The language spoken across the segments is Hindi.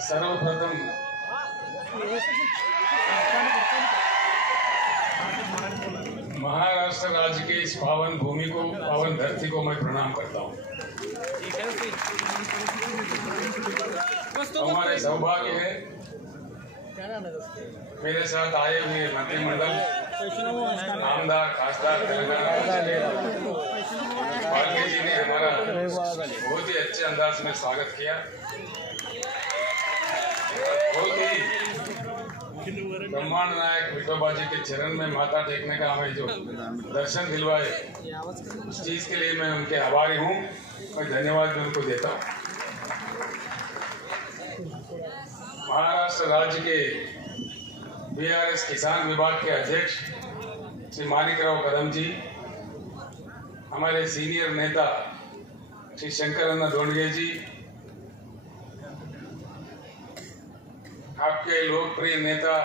सर्वप्रथम महाराष्ट्र राज्य के इस पावन भूमि को, पावन धरती को मैं प्रणाम करता हूँ। हमारे सौभाग्य है मेरे साथ आए हुए मंत्रिमंडल, आमदार, खासदार तेलंगाना बाल्के जी ने हमारा बहुत ही अच्छे अंदाज में स्वागत किया। बहुत ही ब्रह्मांड नायक विठोबा जी के चरण में माथा टेकने का हमें जो दर्शन दिलवाए, उस चीज के लिए मैं उनके आभारी हूँ। मैं धन्यवाद भी उनको देता हूँ। महाराष्ट्र राज्य के बीआरएस किसान विभाग के अध्यक्ष श्री माणिकराव कदम जी, हमारे सीनियर नेता श्री शंकरअण्णा दोंडगे जी, आपके लोकप्रिय नेता,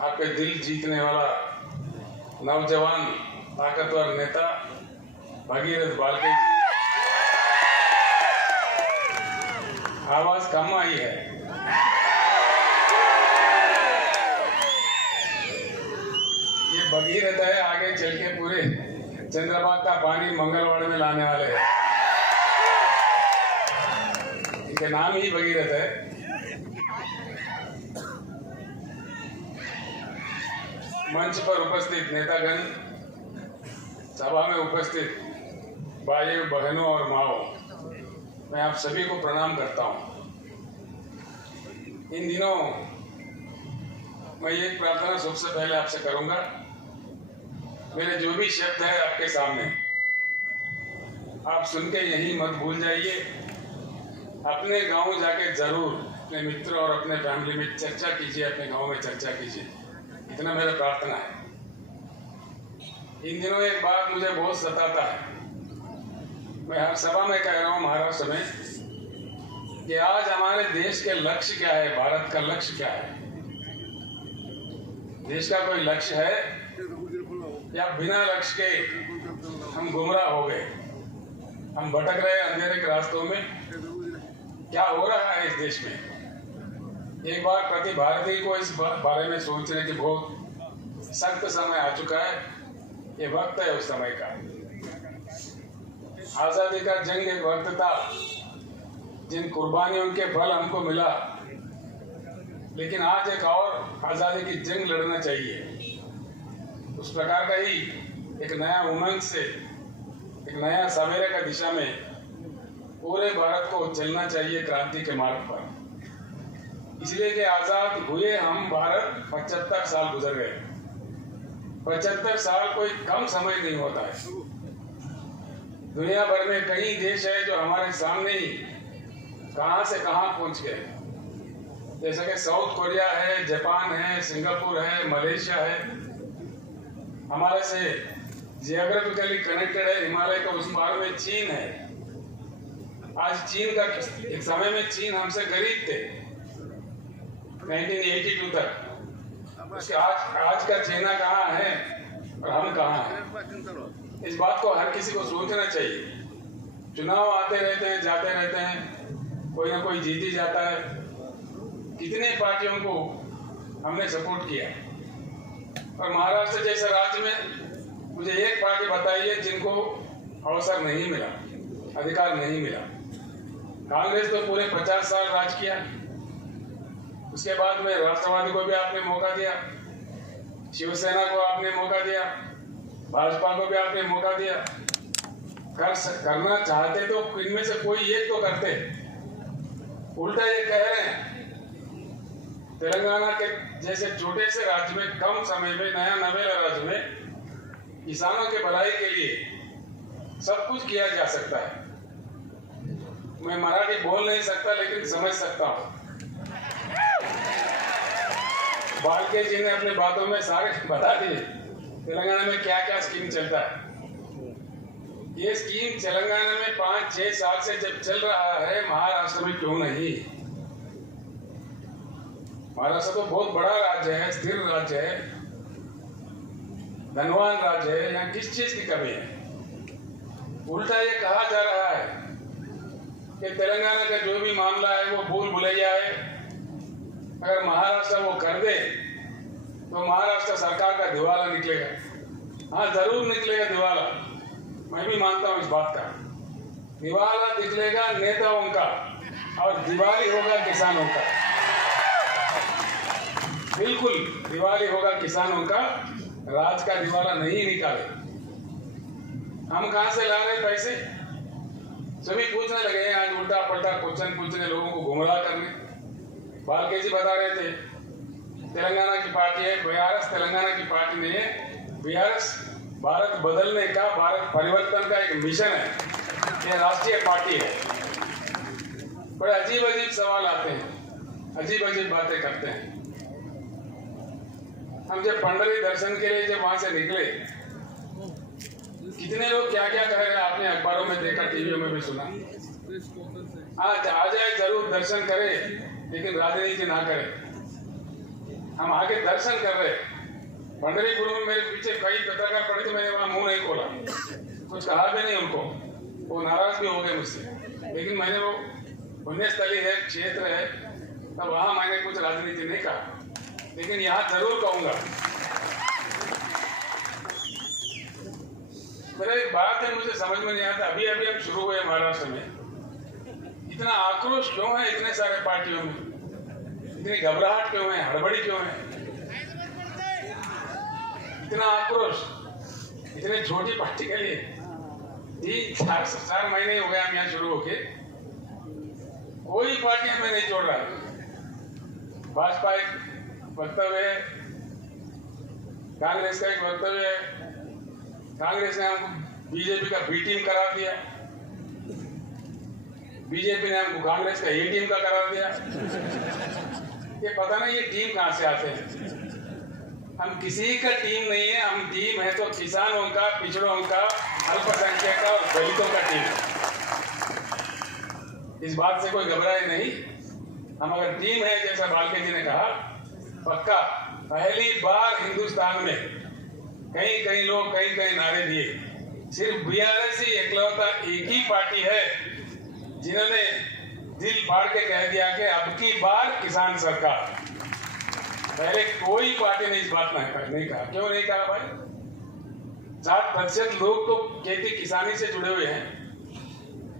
आपके दिल जीतने वाला नौजवान ताकतवर नेता भगीरथ बाल्के जी। आवाज कम आई है। ये भगीरथ है, आगे चल के पूरे चंद्रबाग का पानी मंगलवाड़ में लाने वाले हैं। इनके नाम ही भगीरथ है। मंच पर उपस्थित नेतागण, सभा में उपस्थित भाइयों, बहनों और माओ, मैं आप सभी को प्रणाम करता हूं। इन दिनों मैं एक प्रार्थना सबसे पहले आपसे करूंगा। मेरे जो भी शब्द है आपके सामने, आप सुन के यही मत भूल जाइए। अपने गांव जाके जरूर अपने मित्र और अपने फैमिली में चर्चा कीजिए, अपने गांव में चर्चा कीजिए। इतना मेरा प्रार्थना है। इन दिनों एक बात मुझे बहुत सताता है। मैं हर सभा में कह रहा हूं महाराष्ट्र में कि आज हमारे देश के लक्ष्य क्या है, भारत का लक्ष्य क्या है। देश का कोई लक्ष्य है या बिना लक्ष्य के हम गुमराह हो गए, हम भटक रहे अंधेरे के रास्तों में। क्या हो रहा है इस देश में? एक बार प्रति भारतीय को इस बारे में सोचने की बहुत सख्त समय आ चुका है। ये वक्त है उस समय का। आजादी का जंग एक वक्त था, जिन कुर्बानियों के फल हमको मिला, लेकिन आज एक और आजादी की जंग लड़ना चाहिए। उस प्रकार का ही एक नया उमंग से, एक नया सवेरे का दिशा में पूरे भारत को चलना चाहिए क्रांति के मार्ग पर। इसलिए कि आजाद हुए हम भारत 75 साल गुजर गए। 75 साल कोई कम समय नहीं होता है। दुनिया भर में कई देश है जो हमारे सामने ही कहां से कहां पहुंच गए। जैसे कि साउथ कोरिया है, जापान है, सिंगापुर है, मलेशिया है। हमारे से जियोग्राफिकली कनेक्टेड है, हिमालय के उस पार में चीन है। आज चीन का, एक समय में चीन हमसे गरीब थे 1982 तक। आज का चाइना कहाँ है और हम कहाँ हैं? इस बात को हर किसी को सोचना चाहिए। चुनाव आते रहते हैं, जाते रहते हैं, कोई ना कोई जीत ही जाता है। कितने पार्टियों को हमने सपोर्ट किया, और महाराष्ट्र जैसे राज्य में मुझे एक पार्टी बताइए जिनको अवसर नहीं मिला, अधिकार नहीं मिला। कांग्रेस तो पूरे 50 साल राज किया। उसके बाद में राष्ट्रवादी को भी आपने मौका दिया, शिवसेना को आपने मौका दिया, भाजपा को भी आपने मौका दिया। करना चाहते तो इनमें से कोई एक तो करते। उल्टा ये कह रहे हैं तेलंगाना के जैसे छोटे से राज्य में, कम समय में, नया नवेला राज्य में किसानों के भलाई के लिए सब कुछ किया जा सकता है। मैं मराठी बोल नहीं सकता, लेकिन समझ सकता हूं। बाल्के जी ने अपने बातों में सारे बता दिए तेलंगाना में क्या क्या स्कीम चलता है। ये स्कीम तेलंगाना में 5-6 साल से जब चल रहा है, महाराष्ट्र में क्यों नहीं? महाराष्ट्र तो बहुत बड़ा राज्य है, स्थिर राज्य है, धनवान राज्य है। यहाँ किस चीज की कमी है? उल्टा ये कहा जा रहा है कि तेलंगाना का जो भी मामला है वो भूल भुलैया है। अगर महाराष्ट्र वो कर दे तो महाराष्ट्र सरकार का दिवाला निकलेगा। हाँ, जरूर निकलेगा दिवाला, मैं भी मानता हूँ इस बात का। दिवाला निकलेगा नेताओं का और दिवाली होगा किसानों का। बिल्कुल दिवाली होगा किसानों का, राज का दिवाला नहीं निकाले। हम कहां से ला रहे पैसे? सभी पूछने लगे हैं आज, उल्टा पलटा क्वेश्चन पूछने, लोगों को गुमराह करने। बालके जी बता रहे थे तेलंगाना की पार्टी है बीआरएस, तेलंगाना की पार्टी नहीं है बीआरएस। भारत बदलने का, भारत परिवर्तन का एक मिशन है, ये राष्ट्रीय पार्टी है। बड़े अजीब अजीब सवाल आते हैं, अजीब अजीब बातें करते हैं। हम जब पंडरी दर्शन के लिए जब वहां से निकले, कितने लोग क्या क्या कह रहे हैं, आपने अखबारों में देखा, टीवियों में भी सुना। आज आ जाए, जरूर दर्शन करें, लेकिन राजनीति ना करें। हम आके दर्शन कर रहे। पंडरीपुर में मेरे पीछे कई पत्रकार पड़े थे, मैंने वहां मुंह नहीं खोला, कुछ कहा भी नहीं उनको, वो नाराज भी हो गए मुझसे। लेकिन मैंने वो पुण्यस्थली है, क्षेत्र है, तब वहां मैंने कुछ राजनीति नहीं कहा, लेकिन यहाँ जरूर कहूंगा। मेरा एक बात है, मुझे समझ में नहीं आता, अभी अभी हम शुरू हुए महाराष्ट्र में, इतना आक्रोश क्यों है इतने सारे पार्टियों में? इतनी घबराहट क्यों है, हड़बड़ी क्यों है, इतना आक्रोश इतने छोटी पार्टी के लिए? 3-4 महीने हो गए हम यहाँ शुरू होके, कोई पार्टी हमें नहीं छोड़ रहा। भाजपा एक वक्तव्य है, कांग्रेस का एक वक्तव्य है, कांग्रेस ने हमको बीजेपी का बी टीम करा दिया, बीजेपी ने हमको कांग्रेस का ए टीम का करा दिया। ये पता नहीं ये टीम कहां से आते हैं। हम किसी का टीम नहीं है, हम टीम है तो किसानों का, पिछड़ों का, अल्पसंख्यक का और दलितों का टीम है। इस बात से कोई घबराए नहीं। हम अगर टीम है, जैसा बालके जी ने कहा, पक्का पहली बार हिंदुस्तान में कई कई लोग कई कई नारे दिए, सिर्फ बीआरएस ही इकलौता एक ही पार्टी है जिन्होंने दिल फाड़ के कह दिया कि अब की बार किसान सरकार। पहले कोई पार्टी ने इस बात नहीं कहा। क्यों नहीं कहा भाई? 60% लोग तो खेती किसानी से जुड़े हुए हैं,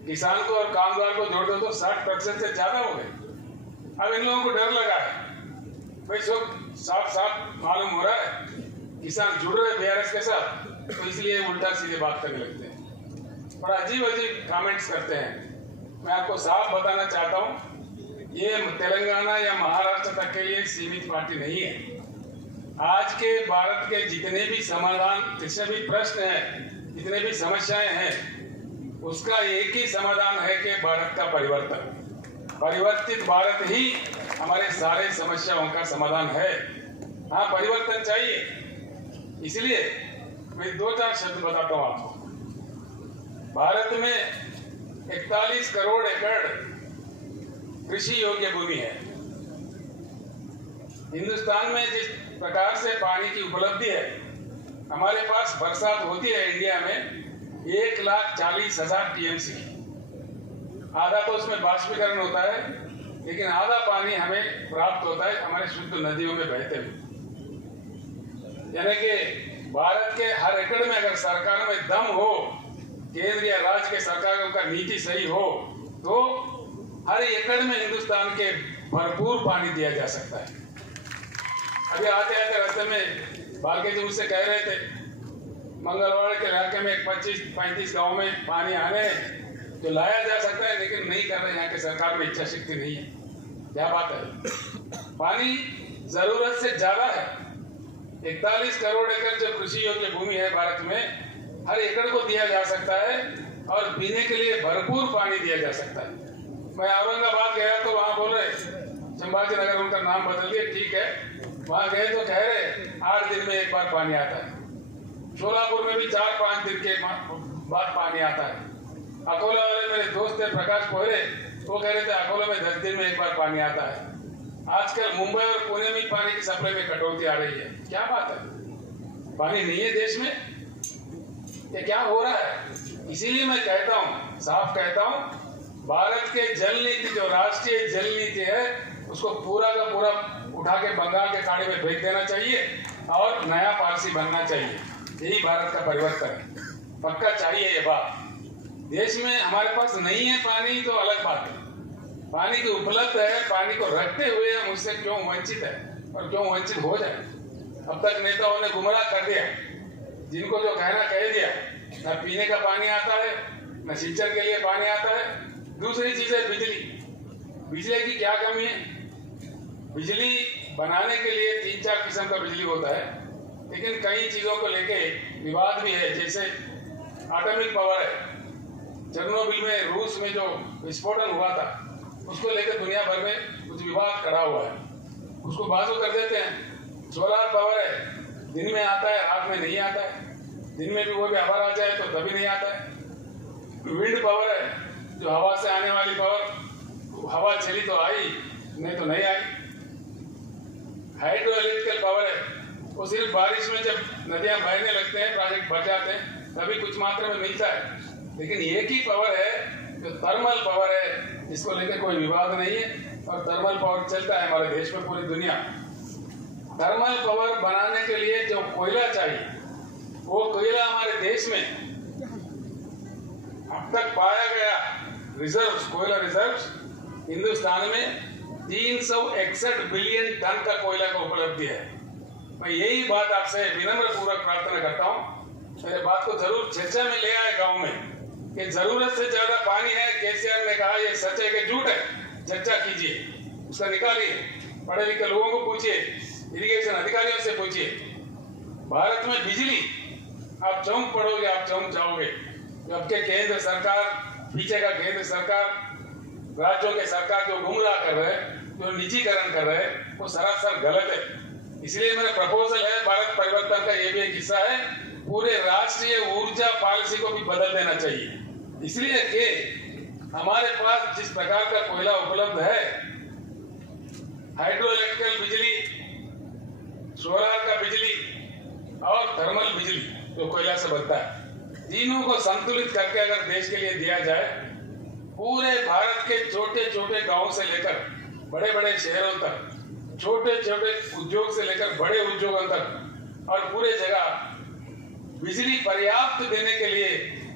किसान को और कामगार को जोड़ दो तो 60% से ज्यादा हो गए। अब इन लोगों को डर लगा है भाई, सब साफ साफ मालूम हो रहा है किसान जुड़ रहे बीआरएस के साथ, तो इसलिए उल्टा सीधे बात करने लगते हैं, बड़ा अजीब अजीब कमेंट्स करते हैं। मैं आपको साफ बताना चाहता हूं, ये तेलंगाना या महाराष्ट्र तक के लिए सीमित पार्टी नहीं है। आज के भारत के जितने भी समाधान, जितने भी प्रश्न हैं, जितने भी समस्याएं हैं, उसका एक ही समाधान है कि भारत का परिवर्तन। परिवर्तित भारत ही हमारे सारे समस्याओं का समाधान है। हाँ, परिवर्तन चाहिए। इसलिए मैं 2-4 शब्द बताता हूं आपको। भारत में 41 करोड़ एकड़ कृषि योग्य भूमि है। हिंदुस्तान में जिस प्रकार से पानी की उपलब्धि है, हमारे पास बरसात होती है इंडिया में 1,40,000 टीएमसी। आधा तो उसमें बाष्पीकरण होता है, लेकिन आधा पानी हमें प्राप्त होता है हमारे शुद्ध नदियों में बहते हुए। यानी कि भारत के हर एकड़ में अगर सरकार में दम हो, केंद्र या राज्य के सरकारों का नीति सही हो, तो हर एकड़ में हिंदुस्तान के भरपूर पानी दिया जा सकता है। अभी आते आते रास्ते में बालके जी मुझसे कह रहे थे, मंगलवाड़ के इलाके में 25-35 गाँव में पानी आने तो लाया जा सकता है, लेकिन नहीं कर रहे, यहाँ के सरकार में इच्छा शक्ति नहीं है। क्या बात है? पानी जरूरत से ज्यादा है। 41 करोड़ एकड़ जो कृषि योग्य भूमि है भारत में, हर एकड़ को दिया जा सकता है और पीने के लिए भरपूर पानी दिया जा सकता है। मैं औरंगाबाद गया तो वहां बोल रहे, संभाजी नगर उनका नाम बदल दिया, ठीक है, वहां गए तो कह रहे 8 दिन में एक बार पानी आता है। शोलापुर में भी 4-5 दिन के बाद पानी आता है। अकोला वाले मेरे दोस्त है प्रकाश पोहरे, वो कह रहे थे अकोला में 10 दिन में एक बार पानी आता है। आजकल मुंबई और पुणे में पानी की सप्लाई में कटौती आ रही है। क्या बात है? पानी नहीं है देश में? ये क्या हो रहा है? इसीलिए मैं कहता हूं, साफ कहता हूं, भारत के जल नीति, जो राष्ट्रीय जल नीति है, उसको पूरा का पूरा उठा के बंगाल के खाड़ी में फेंक देना चाहिए और नया पॉलिसी बनना चाहिए। यही भारत का परिवर्तन है, पक्का चाहिए ये बात। देश में हमारे पास नहीं है पानी तो अलग बात है, पानी की उपलब्ध है, पानी को रखते हुए हम उससे क्यों वंचित है और क्यों वंचित हो जाए। अब तक नेताओं ने गुमराह कर दिया, जिनको जो कहना कह दिया। न पीने का पानी आता है, न सिंचाई के लिए पानी आता है। दूसरी चीज है बिजली। बिजली की क्या कमी है? बिजली बनाने के लिए 3-4 किस्म का बिजली होता है, लेकिन कई चीजों को लेके विवाद भी है। जैसे एटॉमिक पावर है, चेरनोबिल में रूस में जो विस्फोटन हुआ था, उसको लेकर दुनिया भर में कुछ विवाद खड़ा हुआ है, उसको बाजू कर देते हैं। सोलर पावर है, दिन में आता है, रात में नहीं आता है। दिन में भी वो भी हवा आ जाए तो तभी नहीं आता है। विंड पावर है, जो हवा से आने वाली पावर, हवा चली तो आई, नहीं तो नहीं आई। हाइड्रो इलेक्ट्रिकल पावर है, वो सिर्फ बारिश में जब नदियां बहने लगते हैं, प्रोजेक्ट भर जाते हैं, तभी कुछ मात्रा में मिलता है। लेकिन एक ही पावर है जो थर्मल पावर है, जिसको लेकर कोई विवाद नहीं है और थर्मल पावर चलता है हमारे देश में, पूरी दुनिया। थर्मल पावर बनाने के लिए जो कोयला चाहिए, वो कोयला हमारे देश में अब तक पाया गया रिजर्व्स, कोयला रिजर्व्स हिंदुस्तान में 361 बिलियन टन का कोयला का उपलब्धि है। मैं यही बात आपसे विनम्र पूर्वक प्रार्थना करता हूँ, मेरे बात को जरूर चर्चा में ले आए गांव में कि जरूरत से ज्यादा पानी है। केसीआर ने कहा ये सच है कि झूठ है, चर्चा कीजिए, उसका निकालिए, पढ़े लिखे लोगों को पूछिए, इरिगेशन अधिकारियों से पूछिए। भारत में बिजली आप चौंक पड़ोगे, आप चौंक जाओगे। जबकि केंद्र सरकार, पीछे का केंद्र सरकार, राज्यों के सरकार जो गुमराह कर रहे हैं, जो निजीकरण कर रहे हैं, वो सरासर गलत है। इसलिए मेरा प्रपोजल है, भारत परिवर्तन का ये भी एक हिस्सा है, पूरे राष्ट्रीय ऊर्जा पॉलिसी को भी बदल देना चाहिए। इसलिए कि हमारे पास जिस प्रकार का कोयला उपलब्ध है, हाइड्रो इलेक्ट्रिकल बिजली, सोलर का बिजली और थर्मल बिजली जो कोयला से बनता है, तीनों को संतुलित करके अगर देश के लिए दिया जाए, पूरे भारत के छोटे छोटे गांवों से लेकर बड़े बड़े शहरों तक, छोटे छोटे उद्योग से लेकर बड़े उद्योगों तक, और पूरे जगह बिजली पर्याप्त देने के लिए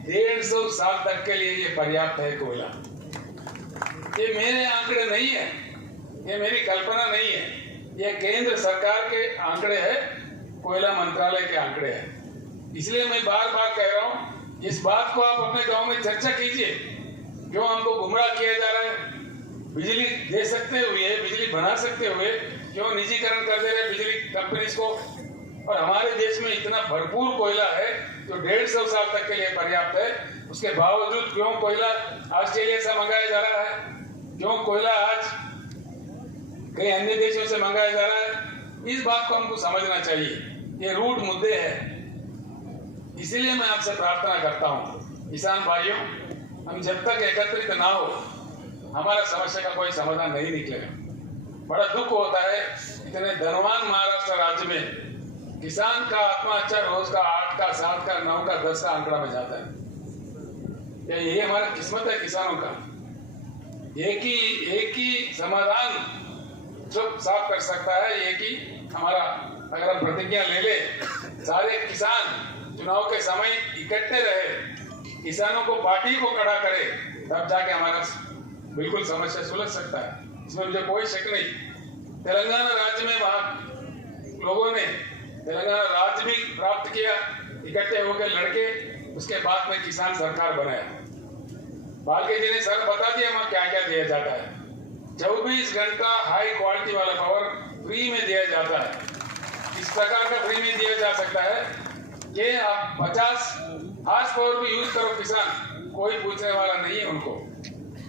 150 साल तक के लिए ये पर्याप्त है कोयला। ये मेरे आंकड़े नहीं है, ये मेरी कल्पना नहीं है, ये केंद्र सरकार के आंकड़े हैं, कोयला मंत्रालय के आंकड़े हैं। इसलिए मैं बार बार कह रहा हूं, इस बात को आप अपने गांव में चर्चा कीजिए। क्यों हमको गुमराह किया जा रहा है? बिजली दे सकते हुए, बिजली बना सकते हुए क्यों निजीकरण कर दे रहे बिजली कंपनीज को? और हमारे देश में इतना भरपूर कोयला है जो 150 साल तक के लिए पर्याप्त है, उसके बावजूद क्यों कोयला ऑस्ट्रेलिया से मंगाया जा रहा है? क्यों कोयला आज कई अन्य देशों से मंगाया जा रहा है? इस बात को हमको समझना चाहिए। ये रूट मुद्दे हैं। इसीलिए मैं आपसे प्रार्थना करता हूं, किसान भाइयों, हम जब तक एकत्रित ना हो, हमारा समस्या का कोई समाधान नहीं निकलेगा। बड़ा दुख होता है, इतने धनवान महाराष्ट्र राज्य में किसान का आत्महत्या रोज का 8 का 7 का 9 का 10 का आंकड़ा में जाता है। ये हमारा किस्मत है किसानों का। एक ही समाधान जो साफ कर सकता है, एक ही हमारा, अगर हम प्रतिज्ञा ले ले, सारे किसान चुनाव के समय इकट्ठे रहे, किसानों को पार्टी को खड़ा करे, तब जाके हमारा बिल्कुल समस्या सुलझ सकता है। इसमें मुझे कोई शक नहीं। तेलंगाना राज्य में वहां लोगों ने तेलंगाना राज्य भी प्राप्त किया, इकट्ठे होकर लड़के, उसके बाद में किसान सरकार बनाया। बालके जी ने सर बता दिया वहां क्या क्या दिया जाता है। 24 घंटा हाई क्वालिटी वाला पावर फ्री में दिया जाता है। इस प्रकार का फ्री में दिया जा सकता है कि आप 50 हार्स पावर भी यूज करो, किसान कोई पूछने वाला नहीं है उनको।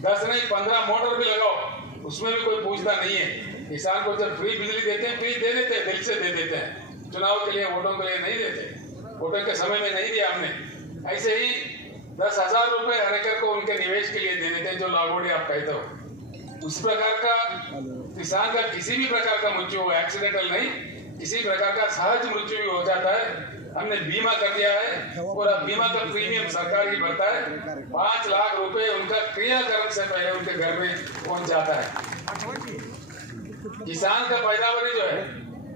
10 नहीं 15 मोटर भी लगाओ, उसमें भी कोई पूछता नहीं है। किसान को जब फ्री बिजली देते हैं, फ्री दे देते हैं, दिल से दे देते हैं। चुनाव के लिए, वोटों के लिए नहीं देते, वोटों के समय में नहीं दिया हमने। ऐसे ही 10,000 रुपए हर एकड़ को उनके निवेश के लिए दे देते हैं, जो लागवड़ी आप कहते हो। उस प्रकार का किसान का किसी भी प्रकार का मृत्यु हो, एक्सीडेंटल नहीं, किसी प्रकार का सहज मृत्यु भी हो जाता है, हमने बीमा कर दिया है, पूरा बीमा का प्रीमियम सरकार ही भरता है। 5 लाख रुपए उनका क्रियाकर्म से पहले उनके घर में पहुंच जाता है। किसान का पैदावारी जो है,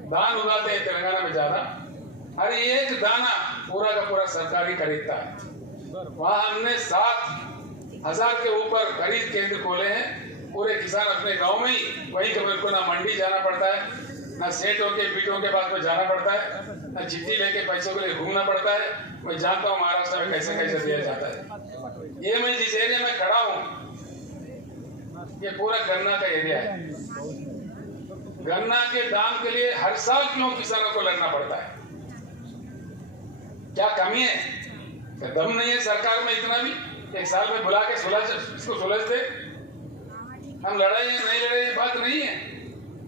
धान उगाते हैं तेलंगाना में ज्यादा, हर एक दाना पूरा का पूरा सरकार ही खरीदता है। वहाँ हमने 7,000 के ऊपर खरीद केंद्र खोले हैं। पूरे किसान अपने गांव में ही, वहीं कभी को ना मंडी जाना पड़ता है, ना सेठों के पीठों के पास में जाना पड़ता है, ना चिट्ठी लेके पैसों के लिए घूमना पड़ता है। मैं जानता हूँ महाराष्ट्र में कैसे कैसे दिया जाता है। ये मैं जिस एरिया में खड़ा हूँ, ये पूरा गन्ना का एरिया है। गन्ना के दाम के लिए हर साल क्यों किसानों को लड़ना पड़ता है? क्या कमी है? क्या दम नहीं है सरकार में इतना भी? एक साल में बुला के इसको सुलझ दे। हम लड़ाई नहीं लड़े, बात नहीं है।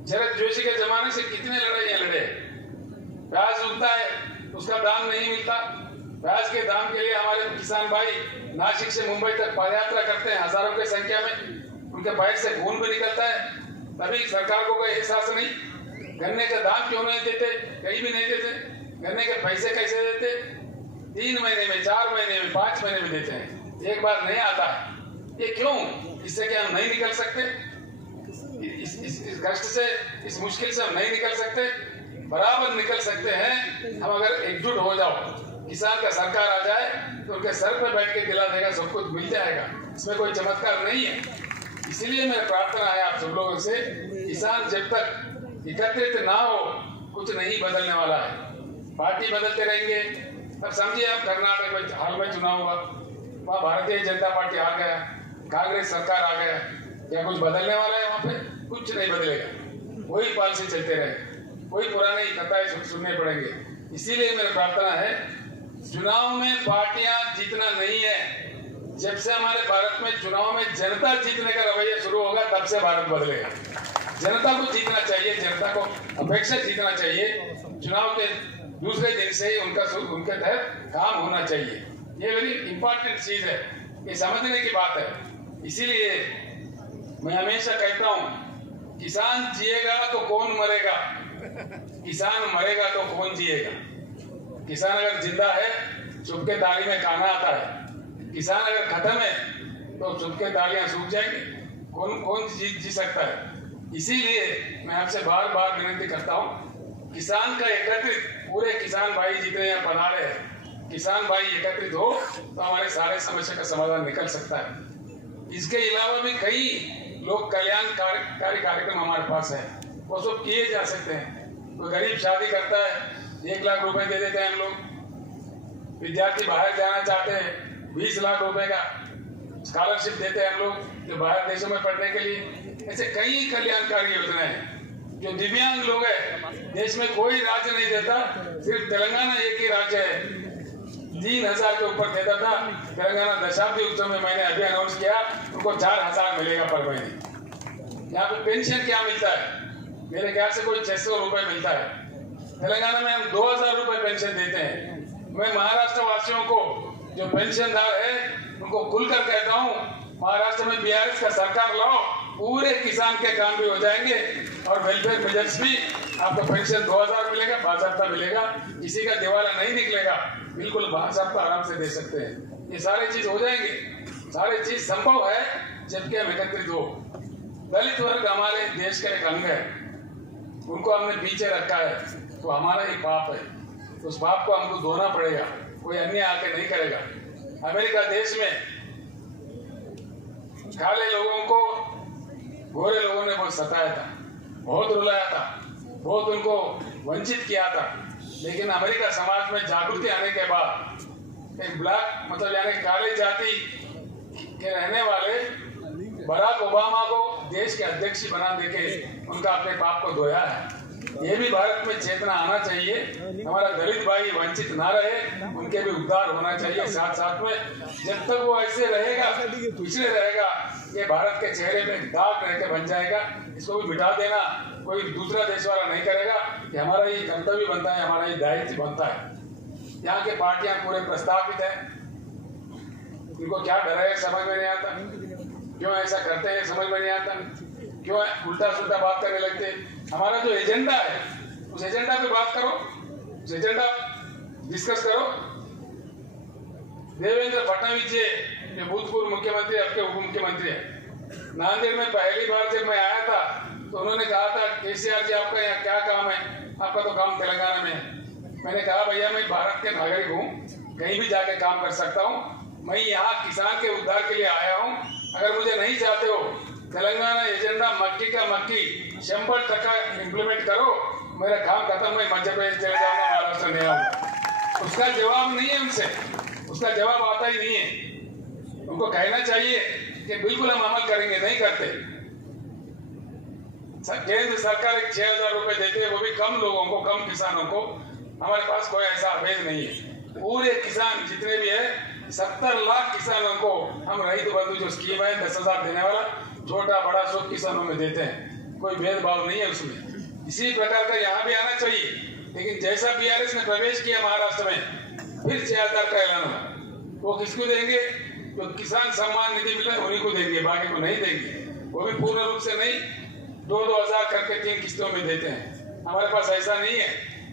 शरद जोशी के जमाने से कितने लड़ाइयां लड़े। प्याज उगता है, उसका दाम नहीं मिलता। प्याज के दाम के लिए हमारे किसान भाई नासिक से मुंबई तक पदयात्रा करते हैं, हजारों की संख्या में। उनके पैर से खून भी निकलता है, तभी सरकार को कोई एहसास नहीं। गन्ने का दाम क्यों नहीं देते? कहीं भी नहीं देते। गन्ने के पैसे कैसे देते? 3 महीने में, 4 महीने में, 5 महीने में देते हैं, एक बार नहीं आता है। ये क्यों? इससे क्या हम नहीं निकल सकते? इस कष्ट से, इस मुश्किल से हम नहीं निकल सकते? बराबर निकल सकते हैं हम अगर एकजुट हो जाओ। किसान का सरकार आ जाए तो उनके सर पे बैठ के दिला देगा, सब कुछ मिल जाएगा। इसमें कोई चमत्कार नहीं है। इसीलिए मेरी प्रार्थना है आप सब लोगों से, किसान जब तक एकत्रित ना हो, कुछ नहीं बदलने वाला है। पार्टी बदलते रहेंगे। अब समझिए, आप कर्नाटक में हाल में चुनाव हुआ, वहाँ भारतीय जनता पार्टी आ गया, कांग्रेस सरकार आ गया, क्या कुछ बदलने वाला है? वहाँ पे कुछ नहीं बदलेगा, वही पॉलिसी चलते रहेगा, वही पुराने कथाएं सुनने पड़ेंगे। इसीलिए मेरी प्रार्थना है, चुनाव में पार्टियां जीतना नहीं है। जब से हमारे भारत में चुनाव में जनता जीतने का रवैया शुरू होगा, तब से भारत बदलेगा। जनता को जीतना चाहिए, जनता को अपेक्षा जीतना चाहिए। चुनाव के दूसरे दिन से ही उनके तहत काम होना चाहिए। ये वेरी इंपॉर्टेंट चीज है, ये समझने की बात है। इसीलिए मैं हमेशा कहता हूँ, किसान जिएगा तो कौन मरेगा, किसान मरेगा तो कौन जिएगा। किसान अगर जिंदा है, चुपके ताली में खाना आता है। किसान अगर खत्म है तो चुपके तालियां सूख जाएंगे, कौन जी सकता है। इसीलिए मैं आपसे बार बार विनती करता हूँ, किसान का एकत्रित, पूरे किसान भाई जितने यहाँ पधारे हैं, किसान भाई एकत्रित हो तो हमारे सारे समस्या का समाधान निकल सकता है। इसके अलावा भी कई लोग कल्याणकारी कार्यक्रम हमारे पास है, वो सब किए जा सकते हैं। कोई गरीब शादी करता है, 1 लाख रुपए दे देते हैं हम लोग। विद्यार्थी बाहर जाना चाहते हैं, 20 लाख रुपए का स्कॉलरशिप देते हैं हम लोग, जो बाहर देशों में पढ़ने के लिए। ऐसे कई कल्याणकारी योजनाएं हैं। जो दिव्यांग लोग हैं, देश में कोई राज्य नहीं देता, सिर्फ तेलंगाना एक ही राज्य है 3,000 के ऊपर देता था। तेलंगाना दशाब्दी उत्सव में मैंने अभी अनाउंस किया, उनको 4,000 मिलेगा पर महीने। यहाँ पे पेंशन क्या मिलता है? मेरे ख्याल से कोई 600 रुपए मिलता है। तेलंगाना में हम 2,000 रुपए पेंशन देते हैं। मैं महाराष्ट्र वासियों को, जो पेंशनदार है, उनको खुलकर कहता हूँ, महाराष्ट्र में बीआरएस का सरकार लाओ, पूरे किसान के काम भी हो जाएंगे और वेलफेयर मेजर्स भी। आपको पेंशन 2,000 मिलेगा, बाज़ाब्ता मिलेगा, किसी का दिवाला नहीं निकलेगा, बिल्कुल बाज़ाब्ता आराम से दे सकते हैं। ये सारी चीज हो जाएंगे। सारी चीज संभव है जबकि हम एकत्रित हो। दलित वर्ग हमारे देश का एक अंग है, उनको हमने पीछे रखा है, तो हमारा ही पाप है। उस पाप को हमको धोना पड़ेगा, कोई अन्य आके नहीं करेगा। अमेरिका देश में काले लोगों को गोरे लोगों ने बहुत सताया था, बहुत रुलाया था, बहुत उनको वंचित किया था। लेकिन अमेरिका समाज में जागृति आने के बाद एक ब्लैक, मतलब यानी काली जाति के रहने वाले बराक ओबामा को देश के अध्यक्ष बना देके उनका अपने पाप को धोया है। ये भी भारत में चेतना आना चाहिए। हमारा दलित भाई वंचित ना रहे, उनके भी उद्धार होना चाहिए। साथ साथ में जब तक वो ऐसे रहेगा, पिछड़े रहेगा, ये भारत के चेहरे पे दाग रह के बन जाएगा। इसको भी मिटा देना कोई दूसरा देश वाला नहीं करेगा। ये हमारा ही कर्तव्य बनता है, हमारा ही दायित्व बनता है। यहाँ के पार्टियां पूरे प्रस्तावित है, इनको क्या डर है समझ में नहीं आता, क्यों ऐसा करते हैं समझ में नहीं आता, क्यों उल्टा सुल्टा बात करने लगते हैं। हमारा जो एजेंडा है, उस एजेंडा पे बात करो। उस एजेंडा डिस्कस करो। देवेंद्र फडणवीस जी जो भूतपूर्व मुख्यमंत्री, अब के उप मुख्यमंत्री है, नांदेड़ में पहली बार जब मैं आया था तो उन्होंने कहा था केसीआर जी आपका यहाँ क्या काम है, आपका तो काम तेलंगाना में है। मैंने कहा भैया मैं भारत के नागरिक हूँ, कहीं भी जाके काम कर सकता हूँ, मैं यहाँ किसान के उद्धार के लिए आया हूँ। अगर मुझे नहीं चाहते हो तेलंगाना एजेंडा मक्की का मक्की 100% इम्प्लीमेंट करो, मेरा काम खत्म, मैं मध्य प्रदेश चले जाऊंगा, महाराष्ट्र नहीं आऊंगा। उसका जवाब नहीं है उनसे, उसका जवाब आता ही नहीं है। उनको कहना चाहिए कि बिल्कुल हम अमल करेंगे, नहीं करते। केंद्र सरकार 6,000 रुपए देती है, वो भी कम लोगों को, कम किसानों को। हमारे पास कोई ऐसा अवैध नहीं है। पूरे किसान जितने भी है 70 लाख किसानों को हम रईत बंधु जो स्कीम है 10,000 देने वाला, छोटा बड़ा सब किसानों में देते हैं, कोई भेदभाव नहीं है उसमें। इसी प्रकार का यहाँ भी आना चाहिए। लेकिन जैसा बीआरएस ने प्रवेश किया महाराष्ट्र में, फिर 6,000 का ऐलान हुआ, वो किसको देंगे? जो किसान सम्मान निधि मिला उन्हीं को देंगे, बाकी को नहीं देंगे। वो भी पूर्ण रूप से नहीं, 2-2 हजार करके 3 किस्तों में देते हैं। हमारे पास ऐसा नहीं है।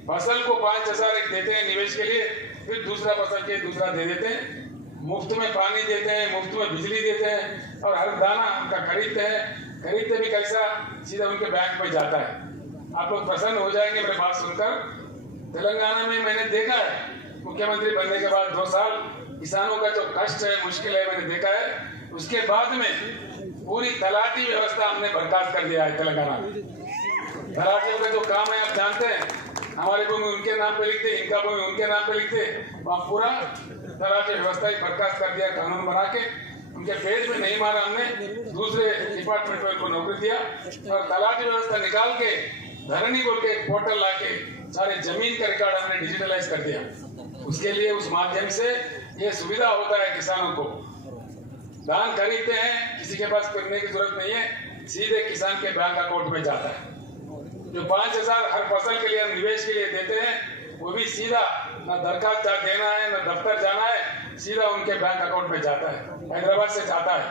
फसल को 5,000 एक देते हैं निवेश के लिए, फिर दूसरा फसल के दूसरा दे देते हैं, मुफ्त में पानी देते हैं, मुफ्त में बिजली देते हैं, और हर दाना उनका खरीदते हैं। खरीदते भी कैसा? सीधा उनके बैंक में जाता है। आप लोग प्रसन्न हो जाएंगे मेरी बात सुनकर। तेलंगाना में मैंने देखा है, मुख्यमंत्री बनने के बाद 2 साल किसानों का जो कष्ट है, मुश्किल है, मैंने देखा है। उसके बाद में पूरी तलाटी व्यवस्था हमने बर्खास्त कर दिया है तेलंगाना में। तलाटियों का जो काम है आप जानते हैं, हमारी भूमि उनके नाम पे लिखते, इनका भूमि उनके नाम पे लिखते, वहाँ पूरा तलाटी व्यवस्था ही बर्खास्त कर दिया, कानून बना के। उनके पेट में नहीं मारा हमने, दूसरे डिपार्टमेंट में उनको नौकरी दिया, और तलाटी व्यवस्था निकाल के धरनी बोल के पोर्टल ला के सारे जमीन का रिकॉर्ड हमने डिजिटलाइज कर दिया। उसके लिए उस माध्यम से ये सुविधा होता है किसानों को। धान खरीदते हैं, किसी के पास करने की जरूरत नहीं है, सीधे किसान के बैंक अकाउंट में जाता है। जो 5,000 हर फसल के लिए हम निवेश के लिए देते हैं, वो भी सीधा, न दरखास्त देना है न दफ्तर जाना है, सीधा उनके बैंक अकाउंट में जाता है, हैदराबाद से जाता है।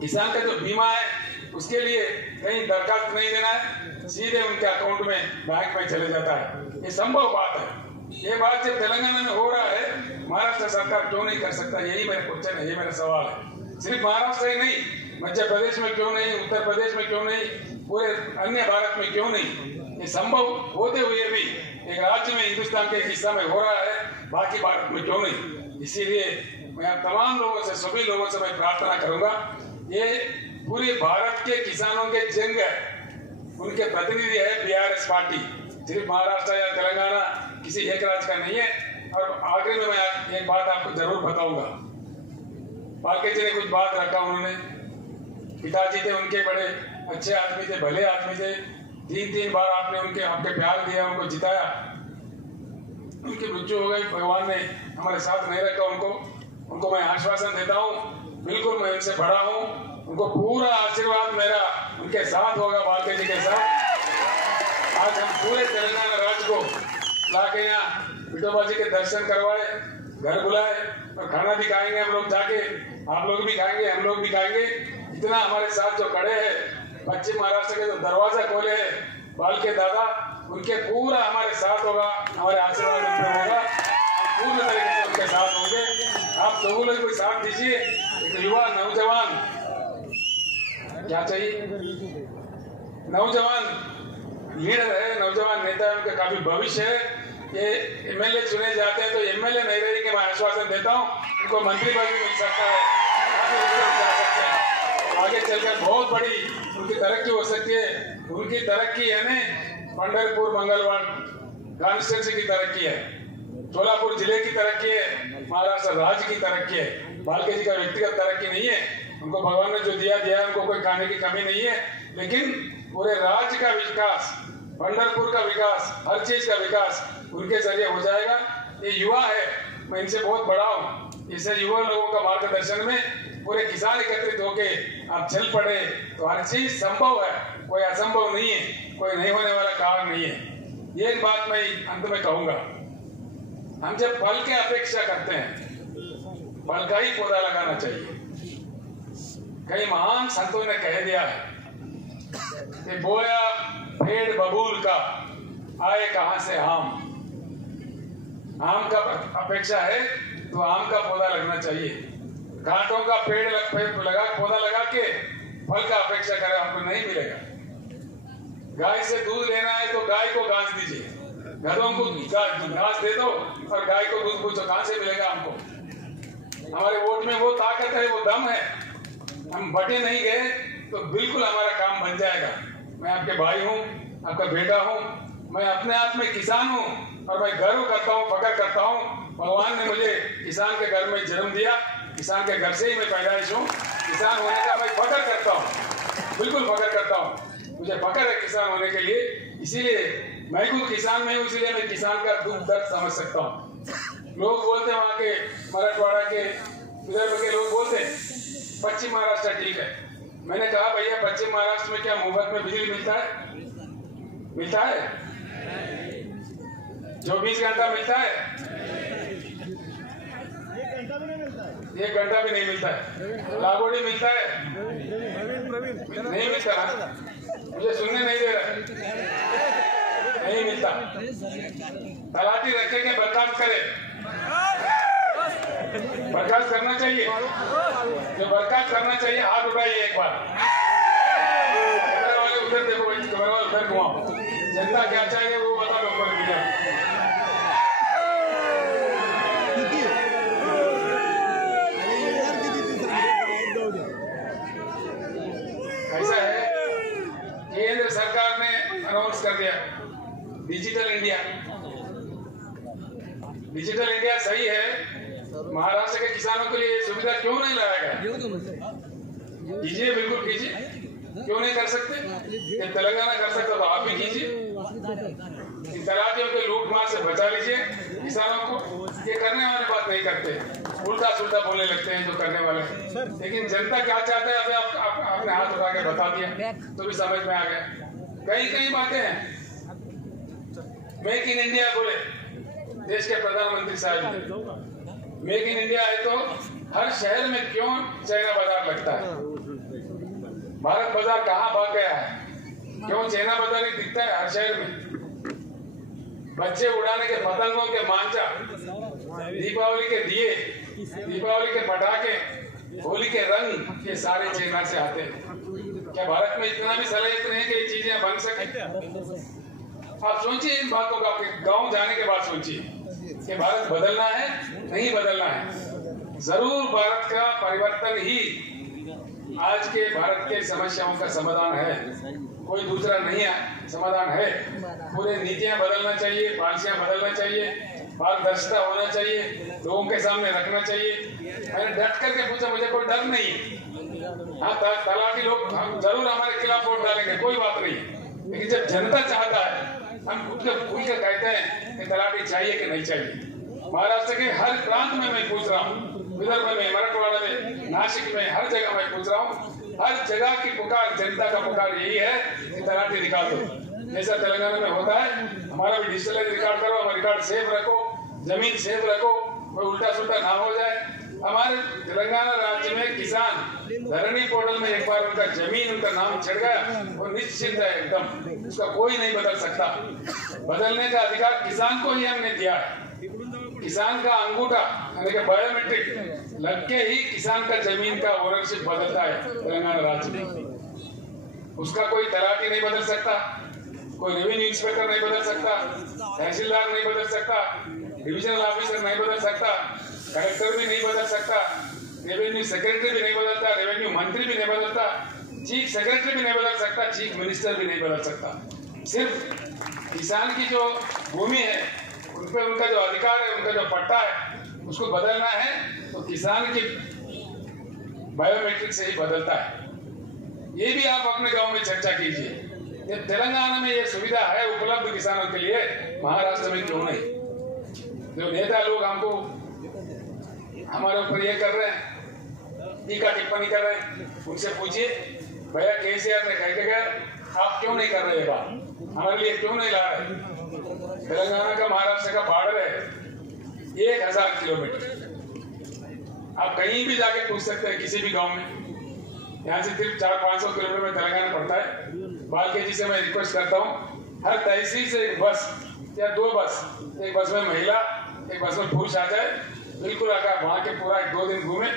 किसान का जो बीमा है उसके लिए कहीं दरखास्त नहीं देना है, सीधे उनके अकाउंट में बैंक में चले जाता है। ये संभव बात है। ये बात जब तेलंगाना में हो रहा है, महाराष्ट्र सरकार क्यों नहीं कर सकता? यही मेरा क्वेश्चन है, ये मेरा सवाल है। सिर्फ महाराष्ट्र ही नहीं, मध्य प्रदेश में क्यों नहीं, उत्तर प्रदेश में क्यों नहीं, पूरे अन्य भारत में क्यों नहीं? ये संभव होते हुए भी एक राज्य में, हिंदुस्तान के एक हिस्सा में हो रहा है, बाकी भारत में क्यों नहीं? इसीलिए मैं तमाम लोगों से, सभी लोगों से मैं प्रार्थना करूंगा, ये पूरे भारत के किसानों के जंग है, उनके प्रतिनिधि है बीआरएस पार्टी, सिर्फ महाराष्ट्र या तेलंगाना किसी एक राज्य का नहीं है। और आखिर में मैं एक बात आपको जरूर बताऊंगा। पालके जी ने कुछ बात रखा, उन्होंने, पिताजी थे उनके, बड़े अच्छे आदमी थे, भले आदमी थे, 3 बार आपने आपके प्यार दिया, उनको जिताया, उनकी मृत्यु हो गई, भगवान ने हमारे साथ नहीं रखा उनको मैं आश्वासन देता हूँ, बिल्कुल मैं उनसे बड़ा हूँ, उनको पूरा आशीर्वाद मेरा उनके साथ होगा, पालके जी के साथ। आज हम पूरे तेलंगाना राज्य को लाके यहाँ विठोबा जी के दर्शन करवाए, घर बुलाए, और खाना भी खाएंगे हम लोग जाके, आप लोग भी खाएंगे, हम लोग भी खाएंगे। इतना हमारे साथ जो खड़े हैं, पश्चिम महाराष्ट्र के जो दरवाजा खोले हैं पालके दादा, उनके पूरा हमारे साथ होगा, हमारे आशीर्वाद उनमें होगा, पूर्ण तरीके से उनके साथ होंगे। आप लोगों ने कोई साथ दीजिए। एक युवा नौजवान, क्या चाहिए? नौजवान लीडर है, नौजवान नेता है, उनका काफी भविष्य है। ये एमएलए चुने जाते हैं तो एमएलए नहीं रहेंगे, मैं आश्वासन देता हूँ, उनको मंत्री पद भी मिल सकता है, आगे चलकर बहुत बड़ी उनकी तरक्की हो सकती है। उनकी तरक्की है ना, पंढरपुर मंगलवार कॉन्स्टिट्यूंसी की तरक्की है, सोलापुर जिले की तरक्की है, महाराष्ट्र राज्य की तरक्की है। पालके जी का व्यक्तिगत तरक्की नहीं है, उनको भगवान ने जो दिया, उनको कोई खाने की कमी नहीं है, लेकिन पूरे राज्य का विकास, पंढरपुर का विकास, हर चीज का विकास उनके जरिए हो जाएगा। ये युवा है, मैं इनसे बहुत बड़ा हूँ, इससे युवा लोगों का मार्गदर्शन में पूरे किसान एकत्रित होके आप चल पड़े तो हर चीज संभव है, कोई असंभव नहीं है, कोई नहीं होने वाला कारण नहीं है। ये बात मैं अंत में कहूंगा। हम जब फल की अपेक्षा करते हैं, फल का ही पौधा लगाना चाहिए। कई महान संतों ने कह दिया है कि बोया पेड़ बबूल का, आए कहां से हम। आम का अपेक्षा है तो आम का पौधा लगना चाहिए। कांटों का पेड़ लगा पौधा लगा के फल का अपेक्षा करें, आपको नहीं मिलेगा। गाय से दूध लेना है तो गाय को घास दीजिए, गधों को घास दे दो और गाय को दूध पूछो कहां से मिलेगा हमको। हमारे वोट में वो ताकत है, वो दम है। हम बटे नहीं गए तो बिल्कुल हमारा काम बन जाएगा। मैं आपके भाई हूँ, आपका बेटा हूँ, मैं अपने आप में किसान हूँ और मैं गर्व करता हूँ, फख्र करता हूँ। भगवान ने मुझे किसान के घर में जन्म दिया, किसान के घर से ही मैं पैदाइश हूँ। किसान होने का मैं फख्र करता हूँ, बिल्कुल फख्र करता हूँ। मुझे फख्र है किसान होने के लिए, इसीलिए मैं खुद किसान में हूँ, इसीलिए मैं किसान का दुख दर्द समझ सकता हूँ। लोग बोलते हैं वहाँ के मराठवाड़ा के विदर्भ के लोग बोलते हैं पश्चिम महाराष्ट्र ठीक है। मैंने कहा भैया पश्चिम महाराष्ट्र में क्या मुफ्त में बिजली मिलता है? मिलता है? 24 घंटा मिलता है? 1 घंटा भी नहीं मिलता है। लागोड़ी मिलता है? नहीं मिलता। मुझे सुनने नहीं दे रहा, नहीं मिलता। तलाटी रखे के बर्खास्त करे, बर्खास्त करना चाहिए। जो बर्खास्त करना चाहिए हाथ उठाइए एक बार। कैमरा वाले उधर देखो, कैमरा वाले उधर घुमाओ। जनता क्या चाहिए वो बता दो। ऐसा है, केंद्र सरकार ने अनाउंस कर दिया डिजिटल इंडिया। डिजिटल इंडिया सही है, महाराष्ट्र के किसानों के लिए सुविधा क्यों नहीं लाया गया? कीजिए, बिल्कुल कीजिए, क्यों नहीं कर सकते? ये तेलंगाना कर सकता तो आप भी कीजिए। इन तलाटियों के लूट मार से बचा लीजिए किसानों को। ये करने वाली बात नहीं करते, उल्टा सुल्टा बोलने लगते हैं जो करने वाले। लेकिन जनता क्या चाहता है अभी आपने हाथ उठा के बता दिया तो भी समझ में आ गया। कई बातें हैं। मेक इन इंडिया बोले देश के प्रधानमंत्री साहब, मेक इन इंडिया है तो हर शहर में क्यों चाइना बाजार लगता है? भारत बाजार कहाँ भाग गया है? क्यों चाइना बाजार ही दिखता है हर शहर में? बच्चे उड़ाने के पतंगों के मांचा, दीपावली के दिए, दीपावली के पटाखे, होली के रंग, ये सारे चाइना से आते हैं। क्या भारत में इतना भी सलाहियत नहीं है कि ये चीजें बन सके? आप सोचिए इन बातों का, गांव जाने के बाद सोचिए कि भारत बदलना है, नहीं बदलना है। जरूर भारत का परिवर्तन ही आज के भारत के समस्याओं का समाधान है, कोई दूसरा नहीं है। समाधान है पूरे नीतियां बदलना चाहिए, पॉलिसियां बदलना चाहिए, पारदर्शिता होना चाहिए, लोगों के सामने रखना चाहिए। मैंने डट करके पूछा, मुझे कोई डर नहीं। हाँ, तलाटी लोग जरूर हमारे खिलाफ वोट डालेंगे, कोई बात नहीं, लेकिन जब जनता चाहता है हम खुद के कहते हैं कि तलाटी चाहिए कि नहीं चाहिए। महाराष्ट्र के हर प्रांत में मैं पूछ रहा हूँ, विदर्भ में, मराठवाड़ा में, नासिक में, हर जगह मैं पूछ रहा हूँ। हर जगह की पुकार, जनता का पुकार यही है कि तलाटी निकाल दो। जैसा तेलंगाना में होता है, हमारा भी डिजिटलाइज रिकॉर्ड करो, हमारा रिकॉर्ड सेफ रखो, जमीन सेफ रखो, कोई उल्टा सुल्टा ना हो जाए। हमारे तेलंगाना राज्य में किसान धरनी पोर्टल में एक बार उनका जमीन, उनका नाम चढ़ गया, वो निश्चित है एकदम, उसका कोई नहीं बदल सकता। बदलने का अधिकार किसान को ही हमने दिया है। किसान का अंगूठा यानी कि बायोमेट्रिक लग के ही किसान का जमीन का ओनरशिप बदलता है तेलंगाना राज्य में। उसका कोई तलाटी नहीं बदल सकता, कोई रेवेन्यू इंस्पेक्टर नहीं बदल सकता, तहसीलदार नहीं बदल सकता, डिविजनल ऑफिसर नहीं बदल सकता, कलेक्टर भी नहीं बदल सकता, रेवेन्यू सेक्रेटरी भी नहीं बदलता, रेवेन्यू मंत्री भी नहीं बदलता, चीफ सेक्रेटरी भी नहीं बदल सकता, चीफ मिनिस्टर भी नहीं बदल सकता। सिर्फ किसान की जो भूमि है उन पर उनका जो अधिकार है, उनका जो पट्टा है, उसको बदलना है तो किसान की बायोमेट्रिक से ही बदलता है। ये भी आप अपने गांव में चर्चा कीजिए। ये तेलंगाना में ये सुविधा है उपलब्ध किसानों के लिए, महाराष्ट्र में क्यों नहीं? जो नेता लोग हमको हमारे ऊपर ये कर रहे हैं, टीका टिप्पणी कर रहे हैं, उनसे पूछिए भैया केसीआर ने कह के गया, आप क्यों नहीं कर रहे बात? हमारे लिए क्यों नहीं ला रहे? तेलंगाना का महाराष्ट्र का बॉर्डर है 1000 किलोमीटर। आप कहीं भी जाके पूछ सकते हैं किसी भी गांव में। यहाँ से सिर्फ 400-500 किलोमीटर में तेलंगाना पड़ता है। बालकेजी से मैं रिक्वेस्ट करता हूँ, हर तहसील से एक बस या 2 बस, एक बस में महिला, एक बस में पुरुष आ जाए, बिल्कुल आकर वहाँ के पूरा 2 दिन घूमे,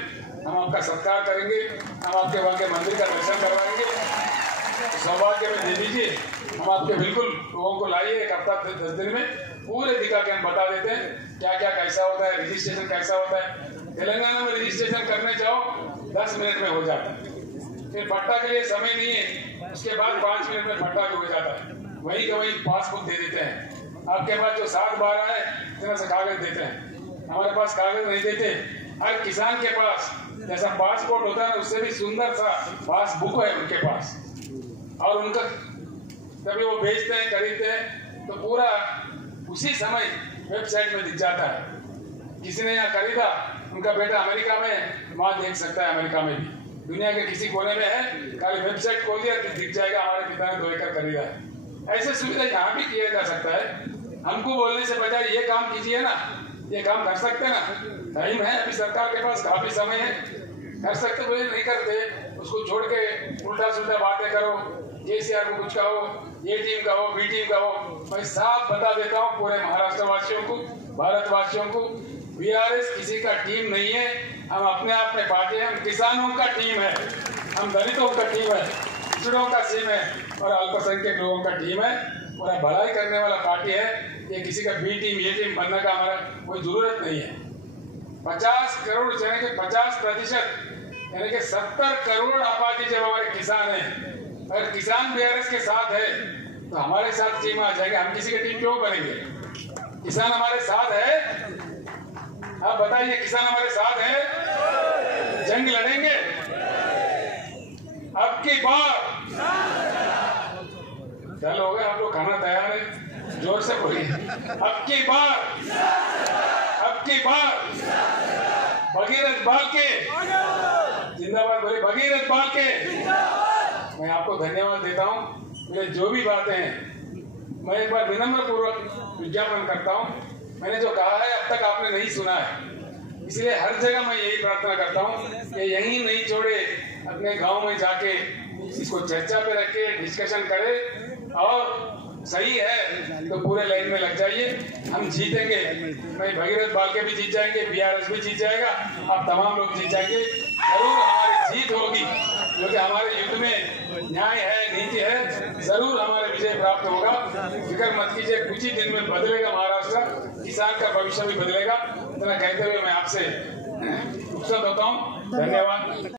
हम आपका सत्कार करेंगे, हम आपके वहाँ के मंदिर का दर्शन करवाएंगे। सौभाग्य में दे दीजिए, हम आपके बिल्कुल लोगों को लाइए, 1 हफ्ता 10 दिन में पूरे दिखा के हम बता देते हैं क्या क्या कैसा होता है, रजिस्ट्रेशन कैसा होता है। तेलंगाना में रजिस्ट्रेशन करने जाओ 10 मिनट में हो जाता है, फिर पट्टा के लिए समय नहीं है, उसके बाद 5 मिनट में पट्टा भी हो जाता है, वहीं के वहीं पासबुक दे देते हैं। आपके पास जो 7-12 है इतना सा कागज देते हैं, हमारे पास कागज नहीं देते। हर किसान के पास जैसा पासपोर्ट होता है उससे भी सुंदर सा पासबुक है उनके पास, और उनका तभी वो बेचते हैं, खरीदते हैं तो पूरा उसी समय वेबसाइट में दिख जाता है। किसी ने यहाँ खरीदा, उनका बेटा अमेरिका में, वहाँ देख सकता है, अमेरिका में भी, दुनिया के किसी कोने में है, खाली वेबसाइट खोल दिया तो दिख जाएगा हमारे पिता ने 2 एकड़ खरीदा है। ऐसे सुविधा यहाँ भी किया जा सकता है। हमको बोलने से बजाय ये काम कीजिए ना, ये काम कर सकते हैं ना, टाइम है अभी, सरकार के पास काफी समय है, कर सकते, कोई नहीं करते, उसको छोड़ के उल्टा सुल्टा बातें करो, केसीआर को कुछ कहो, ये टीम का हो, बी टीम का हो। मैं साफ बता देता हूँ पूरे महाराष्ट्र वासियों को, भारतवासियों को, बीआरएस किसी का टीम नहीं है, हम अपने आप में पार्टी है, हम किसानों का टीम है, हम दलितों का टीम है, पिछड़ों का टीम है और अल्पसंख्यक लोगों का टीम है, और भलाई करने वाला पार्टी है। ये किसी का बी टीम ये टीम बनने का हमारा कोई जरूरत नहीं है। 50 करोड़ यानी कि 50% यानी कि 70 करोड़ आबादी जब हमारे किसान हैं, अगर किसान बीआरएस के साथ है तो हमारे साथ टीम आ जाएगी। हम किसी की टीम क्यों बनेंगे? किसान हमारे साथ है, आप बताइए, किसान हमारे साथ है, जंग लड़ेंगे अब की बार। चल हो गए, आप लोग खाना तैयार है, जोर से बोलिए, अब की बार भगीरथ बाल के जिंदाबाद, बोले भगीरथ बाल के। मैं आपको धन्यवाद देता हूँ। मेरे जो भी बातें हैं मैं एक बार विनम्र पूर्वक विज्ञापन करता हूँ, मैंने जो कहा है अब तक आपने नहीं सुना है, इसलिए हर जगह मैं यही प्रार्थना करता हूँ कि यही नहीं छोड़े, अपने गांव में जाके इसको चर्चा पे रखे, डिस्कशन करे, और सही है तो पूरे लाइन में लग जाइए, हम जीतेंगे। मैं भगीरथ बाल के भी जीत जाएंगे, बीआरएस भी जीत जाएगा, आप तमाम लोग जीत जाएंगे, जरूर हमारी जीत होगी, क्योंकि हमारे युद्ध में न्याय है, नीति है, जरूर हमारे विजय प्राप्त होगा। फिक्र मत कीजिए, कुछ ही दिन में बदलेगा महाराष्ट्र, किसान का भविष्य भी बदलेगा। इतना कहते हुए मैं आपसे रुखसत होता हूँ। धन्यवाद।